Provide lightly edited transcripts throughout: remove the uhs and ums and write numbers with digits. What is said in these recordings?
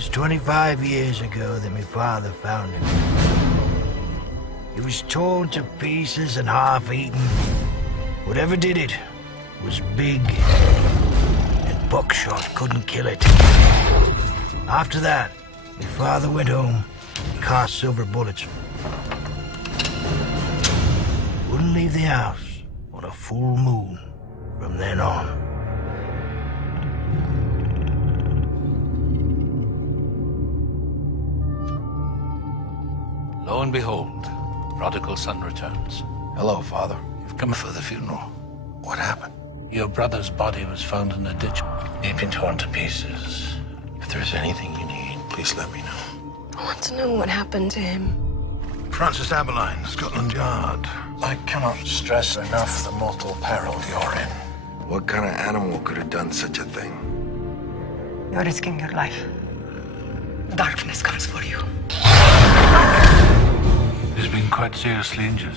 was 25 years ago that my father found him. He was torn to pieces and half-eaten. Whatever did it was big, and buckshot couldn't kill it. After that, my father went home and cast silver bullets. Wouldn't leave the house on a full moon from then on. Lo and behold, prodigal son returns. Hello, Father. You've come for the funeral. What happened? Your brother's body was found in a ditch. He'd been torn to pieces. If there's anything you need, please let me know. I want to know what happened to him. Francis Aberline, Scotland Yard. I cannot stress enough the mortal peril you're in. What kind of animal could have done such a thing? You're risking your life. Darkness comes for you. He's been quite seriously injured.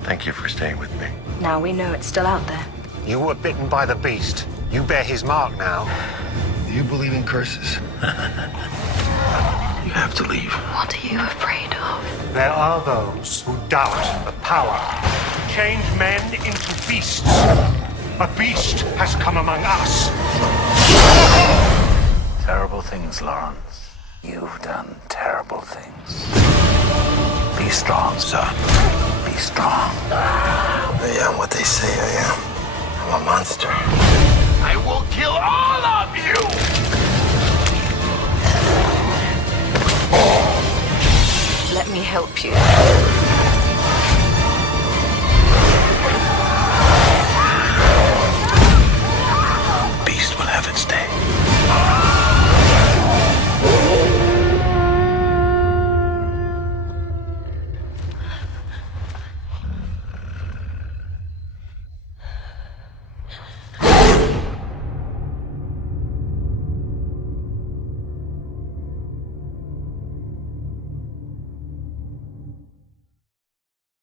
Thank you for staying with me. Now we know it's still out there. You were bitten by the beast. You bear his mark now. Do you believe in curses? You have to leave. What are you afraid of? There are those who doubt the power. Change men into beasts. A beast has come among us. Terrible things, Lawrence. You've done terrible things. Be strong, son. Be strong. I am what they say I am. I'm a monster. I will kill all of you! Let me help you. Beast will have its day.